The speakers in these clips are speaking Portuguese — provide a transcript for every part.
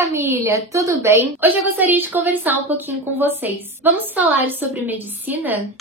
família, tudo bem? Hoje eu gostaria de conversar um pouquinho com vocês. Vamos falar sobre medicina?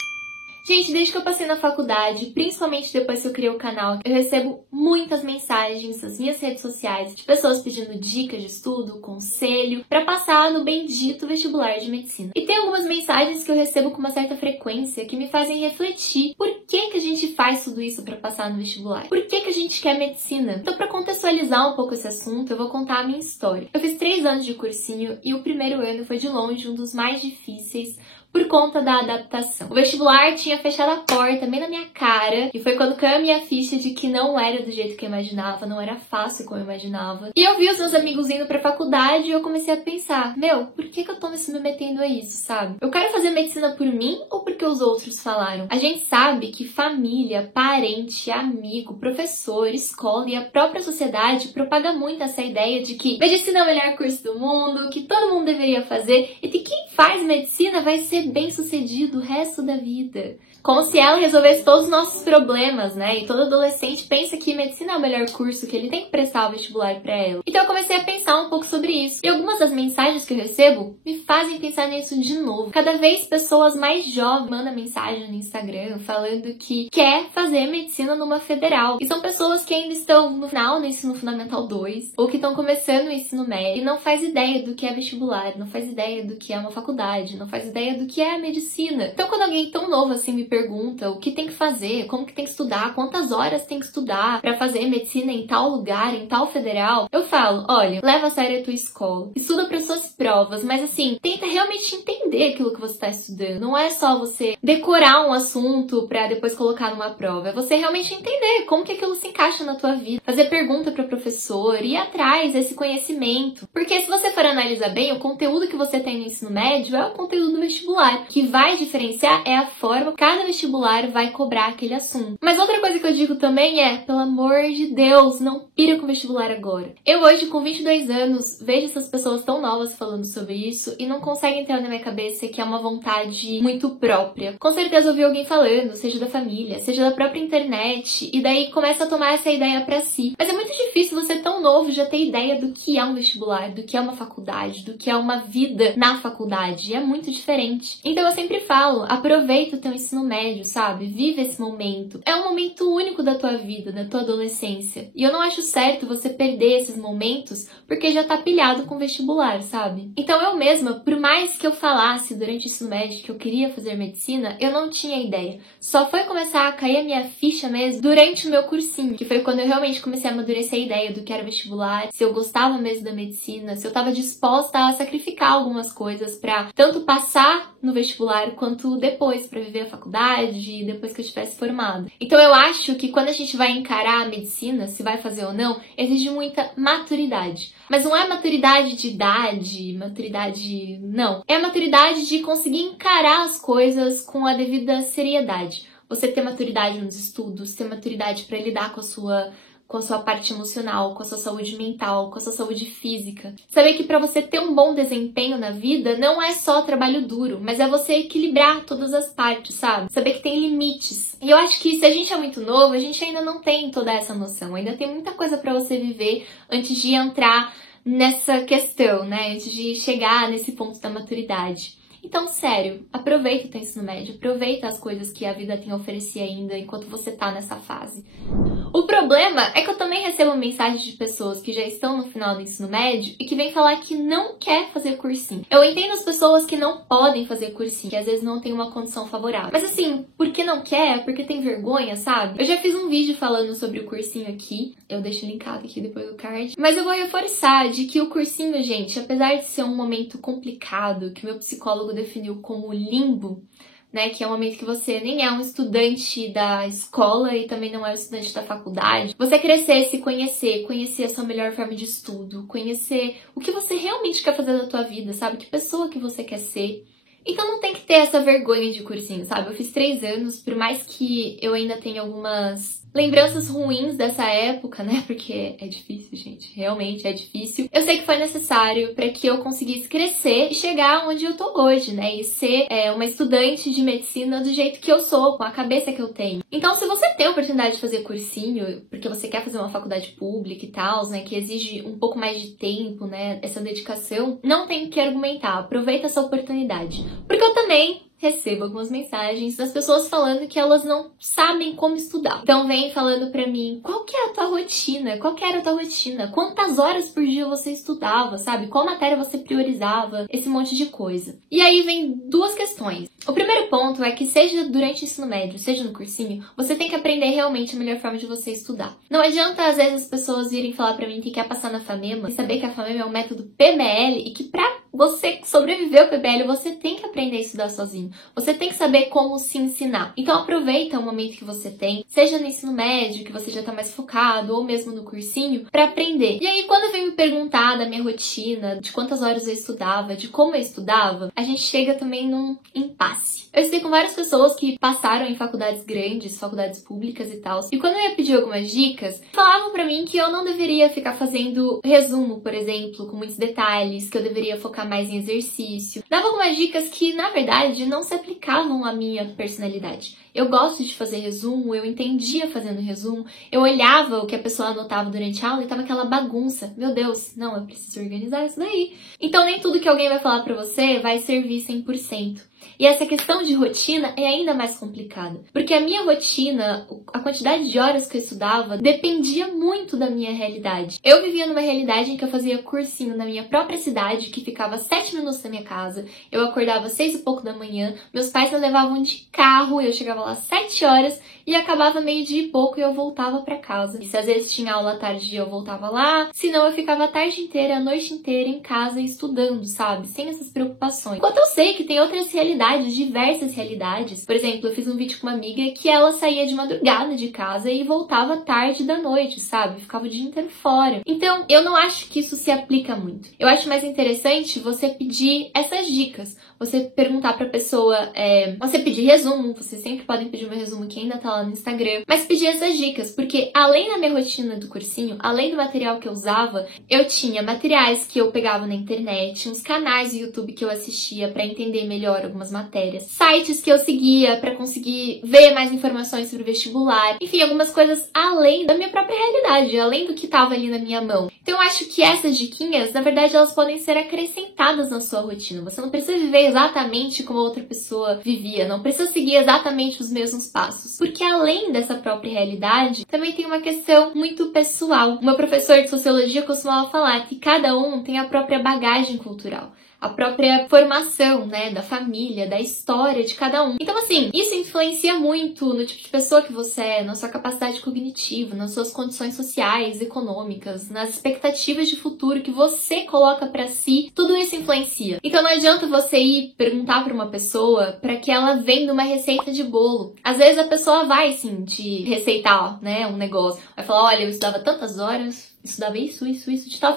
Gente, desde que eu passei na faculdade, principalmente depois que eu criei o canal, eu recebo muitas mensagens nas minhas redes sociais de pessoas pedindo dicas de estudo, conselho, pra passar no bendito vestibular de medicina. E tem algumas mensagens que eu recebo com uma certa frequência que me fazem refletir por que a gente faz tudo isso pra passar no vestibular? Por que a gente quer medicina? Então, pra contextualizar um pouco esse assunto, eu vou contar a minha história. Eu fiz 3 anos de cursinho e o primeiro ano foi de longe um dos mais difíceis por conta da adaptação. O vestibular tinha fechado a porta bem na minha cara e foi quando caiu a minha ficha de que não era do jeito que eu imaginava, não era fácil como eu imaginava. E eu vi os meus amigos indo pra faculdade e eu comecei a pensar, por que eu tô me submetendo a isso, sabe? Eu quero fazer medicina por mim ou porque os outros falaram? A gente sabe que família, parente, amigo, professor, escola e a própria sociedade propaga muito essa ideia de que medicina é o melhor curso do mundo, que todo mundo deveria fazer e que quem faz medicina vai ser bem sucedido o resto da vida. Como se ela resolvesse todos os nossos problemas, né? E todo adolescente pensa que medicina é o melhor curso, que ele tem que prestar o vestibular pra ela. Então eu comecei a pensar um pouco sobre isso. E algumas das mensagens que eu recebo me fazem pensar nisso de novo. Cada vez pessoas mais jovens mandam mensagem no Instagram falando que quer fazer medicina numa federal. E são pessoas que ainda estão no final do ensino fundamental 2 ou que estão começando o ensino médio e não faz ideia do que é vestibular, não faz ideia do que é uma faculdade, não faz ideia do que é a medicina. Então quando alguém tão novo assim me pergunta o que tem que fazer, como que tem que estudar, quantas horas tem que estudar pra fazer medicina em tal lugar, em tal federal, eu falo, olha, leva a sério a tua escola, estuda para suas provas, mas assim, tenta realmente entender aquilo que você tá estudando. Não é só você decorar um assunto pra depois colocar numa prova, é você realmente entender como que aquilo se encaixa na tua vida, fazer pergunta para professor, ir atrás desse conhecimento. Porque se você for analisar bem, o conteúdo que você tem no ensino médio é o conteúdo do vestibular. O que vai diferenciar é a forma que cada vestibular vai cobrar aquele assunto. Mas outra coisa que eu digo também é, pelo amor de Deus, não pira com o vestibular agora. Eu hoje, com 22 anos, vejo essas pessoas tão novas falando sobre isso e não conseguem entrar na minha cabeça que é uma vontade muito própria. Com certeza ouvi alguém falando, seja da família, seja da própria internet, e daí começa a tomar essa ideia pra si. Mas é muito difícil você tão novo já ter ideia do que é um vestibular, do que é uma faculdade, do que é uma vida na faculdade. E é muito diferente. Então eu sempre falo, aproveita o teu ensino médio, sabe? Vive esse momento. É um momento único da tua vida, da tua adolescência. E eu não acho certo você perder esses momentos porque já tá pilhado com vestibular, sabe? Então eu mesma, por mais que eu falasse durante o ensino médio que eu queria fazer medicina, eu não tinha ideia. Só foi começar a cair a minha ficha mesmo durante o meu cursinho, que foi quando eu realmente comecei a amadurecer a ideia do que era vestibular, se eu gostava mesmo da medicina, se eu tava disposta a sacrificar algumas coisas pra tanto passar no vestibular quanto depois pra viver a faculdade, depois que eu tivesse formado. Então eu acho que quando a gente vai encarar a medicina, se vai fazer ou não, exige muita maturidade. Mas não é maturidade de idade, maturidade... não. É a maturidade de conseguir encarar as coisas com a devida seriedade. Você ter maturidade nos estudos, ter maturidade pra lidar com a sua parte emocional, com a sua saúde mental, com a sua saúde física. Saber que para você ter um bom desempenho na vida, não é só trabalho duro, mas é você equilibrar todas as partes, sabe? Saber que tem limites. E eu acho que se a gente é muito novo, a gente ainda não tem toda essa noção. Ainda tem muita coisa para você viver antes de entrar nessa questão, né? Antes de chegar nesse ponto da maturidade. Então, sério, aproveita o teu ensino médio, aproveita as coisas que a vida tem a oferecer ainda enquanto você tá nessa fase. O problema é que eu também recebo mensagens de pessoas que já estão no final do ensino médio e que vêm falar que não quer fazer cursinho. Eu entendo as pessoas que não podem fazer cursinho, que às vezes não tem uma condição favorável. Mas assim, por que não quer? Porque tem vergonha, sabe? Eu já fiz um vídeo falando sobre o cursinho aqui, eu deixo linkado aqui depois do card. Mas eu vou reforçar de que o cursinho, gente, apesar de ser um momento complicado, que meu psicólogo definiu como limbo, né, que é um momento que você nem é um estudante da escola e também não é um estudante da faculdade. Você crescer, se conhecer, conhecer a sua melhor forma de estudo, conhecer o que você realmente quer fazer da tua vida, sabe? Que pessoa que você quer ser. Então não tem que ter essa vergonha de cursinho, sabe? Eu fiz 3 anos, por mais que eu ainda tenha algumas lembranças ruins dessa época, né? Porque é difícil, gente. Realmente é difícil. Eu sei que foi necessário para que eu conseguisse crescer e chegar onde eu tô hoje, né? E ser uma estudante de medicina do jeito que eu sou, com a cabeça que eu tenho. Então, se você tem a oportunidade de fazer cursinho, porque você quer fazer uma faculdade pública e tal, né? Que exige um pouco mais de tempo, né? Essa dedicação, não tem que argumentar. Aproveita essa oportunidade. Porque eu também recebo algumas mensagens das pessoas falando que elas não sabem como estudar. Então vem falando pra mim, qual que é a tua rotina? Qual que era a tua rotina? Quantas horas por dia você estudava, sabe? Qual matéria você priorizava? Esse monte de coisa. E aí vem duas questões. O primeiro ponto é que seja durante o ensino médio, seja no cursinho, você tem que aprender realmente a melhor forma de você estudar. Não adianta às vezes as pessoas virem falar pra mim que quer passar na FAMEMA e saber que a FAMEMA é um método PBL e que pra você sobreviver ao PBL, você tem que aprender a estudar sozinho. Você tem que saber como se ensinar. Então aproveita o momento que você tem, seja no ensino médio, que você já tá mais focado, ou mesmo no cursinho, pra aprender. E aí, quando vem me perguntar da minha rotina, de quantas horas eu estudava, de como eu estudava, a gente chega também num impasse. Eu estudei com várias pessoas que passaram em faculdades grandes, faculdades públicas e tal, e quando eu ia pedir algumas dicas, falavam pra mim que eu não deveria ficar fazendo resumo, por exemplo, com muitos detalhes, que eu deveria focar mais em exercício. Dava algumas dicas que, na verdade, não se aplicavam à minha personalidade. Eu gosto de fazer resumo, eu entendia fazendo resumo, eu olhava o que a pessoa anotava durante a aula e tava aquela bagunça. Meu Deus, não, eu preciso organizar isso daí. Então nem tudo que alguém vai falar pra você vai servir 100%. E essa questão de rotina é ainda mais complicada, porque a minha rotina, a quantidade de horas que eu estudava, dependia muito da minha realidade. Eu vivia numa realidade em que eu fazia cursinho na minha própria cidade, que ficava 7 minutos da minha casa, eu acordava 6 e pouco da manhã, meus pais me levavam de carro, eu chegava lá às 7 horas e acabava meio-dia e pouco e eu voltava pra casa. E se às vezes tinha aula à tarde eu voltava lá, senão eu ficava a tarde inteira, a noite inteira em casa estudando, sabe? Sem essas preocupações. Enquanto eu sei que tem outras realidades, diversas realidades. Por exemplo, eu fiz um vídeo com uma amiga que ela saía de madrugada de casa e voltava tarde da noite, sabe? Ficava o dia inteiro fora. Então, eu não acho que isso se aplica muito. Eu acho mais interessante você pedir essas dicas. Você perguntar pra pessoa, você pedir resumo, vocês sempre podem pedir meu resumo que ainda tá lá no Instagram, mas pedir essas dicas, porque além da minha rotina do cursinho, além do material que eu usava, eu tinha materiais que eu pegava na internet, uns canais do YouTube que eu assistia pra entender melhor algumas matérias, sites que eu seguia pra conseguir ver mais informações sobre o vestibular, enfim, algumas coisas além da minha própria realidade, além do que tava ali na minha mão. Então eu acho que essas diquinhas, na verdade, elas podem ser acrescentadas na sua rotina. Você não precisa viver exatamente como a outra pessoa vivia, não precisa seguir exatamente os mesmos passos, porque além dessa própria realidade, também tem uma questão muito pessoal. O meu professor de sociologia costumava falar que cada um tem a própria bagagem cultural, a própria formação, né, da família, da história de cada um. Então, assim, isso influencia muito no tipo de pessoa que você é, na sua capacidade cognitiva, nas suas condições sociais, econômicas, nas expectativas de futuro que você coloca pra si. Tudo isso influencia. Então, não adianta você ir perguntar pra uma pessoa pra que ela venda uma receita de bolo. Às vezes a pessoa vai, sim, te receitar, né, um negócio. Vai falar, olha, eu estudava tantas horas, estudava isso, de tal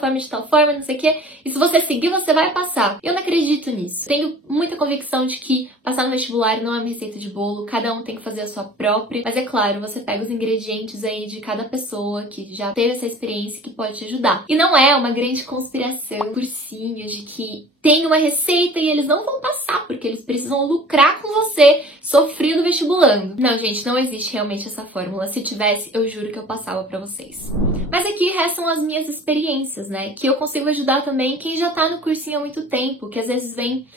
forma, não sei o quê. E se você seguir, você vai passar. Eu não acredito nisso. Tenho muita convicção de que passar no vestibular não é uma receita de bolo. Cada um tem que fazer a sua própria. Mas é claro, você pega os ingredientes aí de cada pessoa que já teve essa experiência que pode te ajudar. E não é uma grande conspiração, cursinho, de que tem uma receita e eles não vão passar, porque eles precisam lucrar com você, sofrendo vestibulando. Não, gente, não existe realmente essa fórmula. Se tivesse, eu juro que eu passava pra vocês. Mas aqui restam as minhas experiências, né? Que eu consigo ajudar também quem já tá no cursinho há muito tempo, que às vezes vem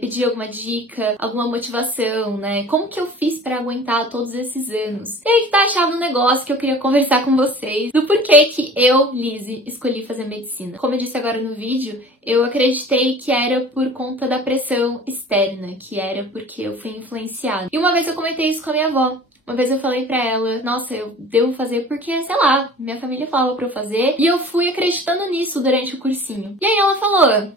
pedir alguma dica, alguma motivação, né? Como que eu fiz pra aguentar todos esses anos? E aí que tá a chave do negócio que eu queria conversar com vocês, do porquê que eu, Lizzy, escolhi fazer medicina. Como eu disse agora no vídeo, eu acreditei que era por conta da pressão externa, que era porque eu fui influenciada. E uma vez eu comentei isso com a minha avó. Uma vez eu falei pra ela, nossa, eu devo fazer porque, sei lá, minha família falava pra eu fazer. E eu fui acreditando nisso durante o cursinho. E aí ela falou,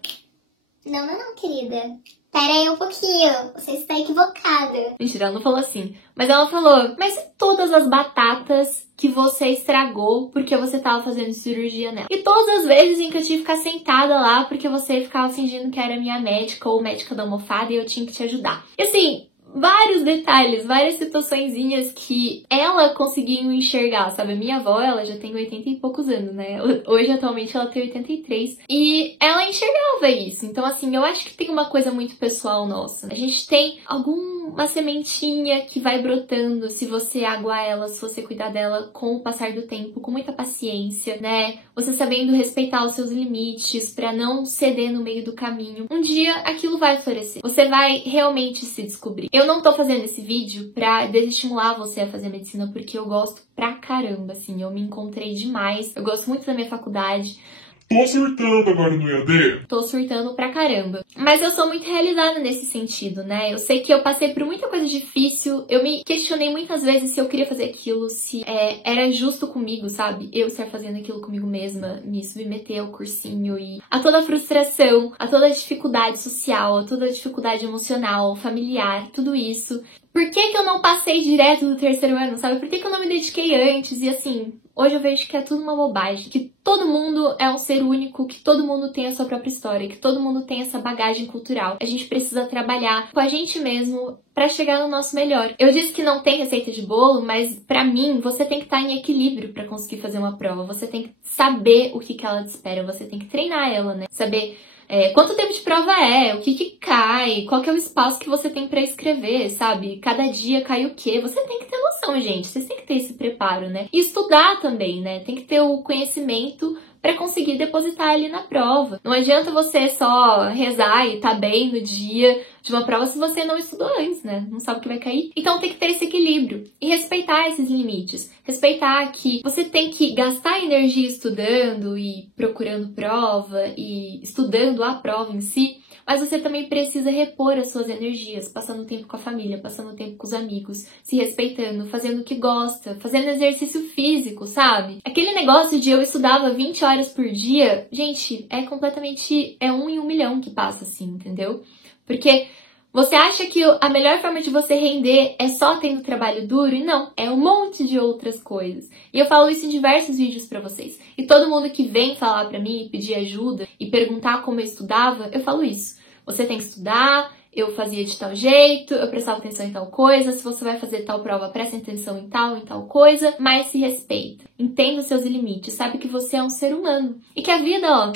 Não, querida. Pera aí um pouquinho, você está equivocada. Mentira, ela não falou assim. Mas ela falou, mas e todas as batatas que você estragou porque você tava fazendo cirurgia nela? E todas as vezes em que eu tive que ficar sentada lá porque você ficava fingindo que era minha médica ou médica da almofada e eu tinha que te ajudar. E assim, vários detalhes, várias situaçõezinhas que ela conseguiu enxergar, sabe? A minha avó, ela já tem 80 e poucos anos, né? Hoje, atualmente, ela tem 83. E ela enxergava isso. Então, assim, eu acho que tem uma coisa muito pessoal nossa. A gente tem alguma sementinha que vai brotando se você aguar ela, se você cuidar dela com o passar do tempo, com muita paciência, né? Você sabendo respeitar os seus limites pra não ceder no meio do caminho. Um dia, aquilo vai florescer. Você vai realmente se descobrir. Eu não tô fazendo esse vídeo pra desestimular você a fazer medicina, porque eu gosto pra caramba, assim. Eu me encontrei demais. Eu gosto muito da minha faculdade. Tô surtando agora no EAD. Tô surtando pra caramba. Mas eu sou muito realizada nesse sentido, né? Eu sei que eu passei por muita coisa difícil. Eu me questionei muitas vezes se eu queria fazer aquilo, se era justo comigo, sabe? Eu estar fazendo aquilo comigo mesma, me submeter ao cursinho e a toda a frustração, a toda a dificuldade social, a toda a dificuldade emocional, familiar, tudo isso. Por que eu não passei direto do terceiro ano, sabe? Por que eu não me dediquei antes? E assim, hoje eu vejo que é tudo uma bobagem. Que todo mundo é um ser único, que todo mundo tem a sua própria história, que todo mundo tem essa bagagem cultural. A gente precisa trabalhar com a gente mesmo pra chegar no nosso melhor. Eu disse que não tem receita de bolo, mas pra mim, você tem que estar em equilíbrio pra conseguir fazer uma prova. Você tem que saber o que ela te espera, você tem que treinar ela, né? Saber quanto tempo de prova é, o que cai, qual que é o espaço que você tem pra escrever, sabe? Cada dia cai o quê? Você tem que ter noção, gente. Vocês têm que ter esse preparo, né? E estudar também, né? Tem que ter o conhecimento pra conseguir depositar ali na prova. Não adianta você só rezar e tá bem no dia de uma prova se você não estudou antes, né? Não sabe o que vai cair. Então tem que ter esse equilíbrio e respeitar esses limites. Respeitar que você tem que gastar energia estudando e procurando prova e estudando a prova em si, mas você também precisa repor as suas energias, passando tempo com a família, passando tempo com os amigos, se respeitando, fazendo o que gosta, fazendo exercício físico, sabe? Aquele negócio de eu estudava 20 horas por dia, gente, é completamente... é 1 em 1 milhão que passa assim, entendeu? Porque você acha que a melhor forma de você render é só tendo trabalho duro? E não, é um monte de outras coisas. E eu falo isso em diversos vídeos pra vocês. E todo mundo que vem falar pra mim, pedir ajuda e perguntar como eu estudava, eu falo isso. Você tem que estudar, eu fazia de tal jeito, eu prestava atenção em tal coisa, se você vai fazer tal prova, presta atenção em tal coisa, mas se respeita. Entenda os seus limites, sabe que você é um ser humano. E que a vida, ó,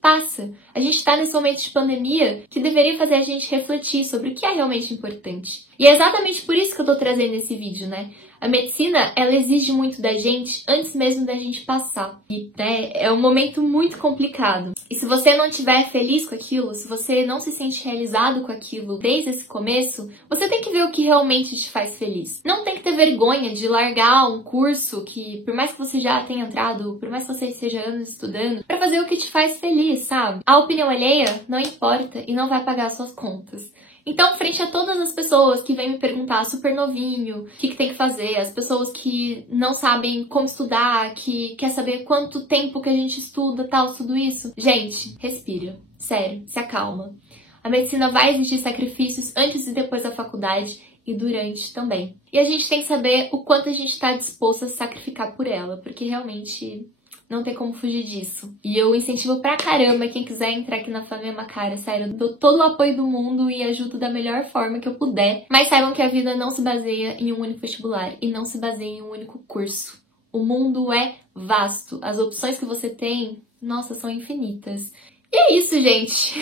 passa. A gente tá nesse momento de pandemia que deveria fazer a gente refletir sobre o que é realmente importante. E é exatamente por isso que eu tô trazendo esse vídeo, né? A medicina, ela exige muito da gente antes mesmo da gente passar. E, né, é um momento muito complicado. E se você não estiver feliz com aquilo, se você não se sente realizado com aquilo desde esse começo, você tem que ver o que realmente te faz feliz. Não tem que ter vergonha de largar um curso que, por mais que você já tenha entrado, por mais que você esteja anos estudando, pra fazer o que te faz feliz, sabe? A opinião alheia não importa e não vai pagar suas contas. Então, frente a todas as pessoas que vêm me perguntar super novinho, o que tem que fazer, as pessoas que não sabem como estudar, que quer saber quanto tempo que a gente estuda, tal, tudo isso, gente, respira. Sério, se acalma. A medicina vai exigir sacrifícios antes e depois da faculdade e durante também. E a gente tem que saber o quanto a gente está disposto a sacrificar por ela, porque realmente... não tem como fugir disso. E eu incentivo pra caramba quem quiser entrar aqui na Família Macara, sério, eu dou todo o apoio do mundo e ajudo da melhor forma que eu puder. Mas saibam que a vida não se baseia em um único vestibular e não se baseia em um único curso. O mundo é vasto. As opções que você tem, nossa, são infinitas. E é isso, gente.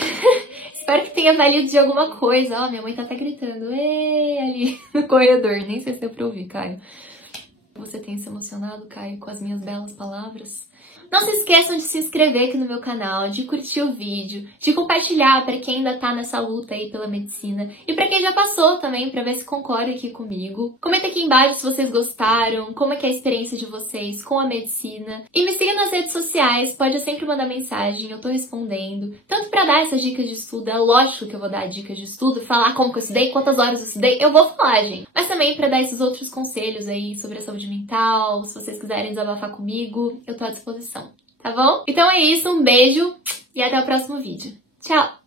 Espero que tenha valido de alguma coisa. Ó, minha mãe tá até gritando. Ê, ali no corredor. Nem sei se deu pra ouvir, Caio. Você tem se emocionado, Caio, com as minhas belas palavras? Não se esqueçam de se inscrever aqui no meu canal, de curtir o vídeo, de compartilhar para quem ainda tá nessa luta aí pela medicina e para quem já passou também, para ver se concorda aqui comigo. Comenta aqui embaixo se vocês gostaram, como é que é a experiência de vocês com a medicina. E me siga nas redes sociais, pode sempre mandar mensagem, eu tô respondendo. Tanto para dar essas dicas de estudo, é lógico que eu vou dar dicas de estudo, falar como que eu estudei, quantas horas eu estudei, eu vou falar, gente. Mas também para dar esses outros conselhos aí sobre a saúde mental, se vocês quiserem desabafar comigo, eu tô à disposição. Tá bom? Então é isso, um beijo e até o próximo vídeo. Tchau!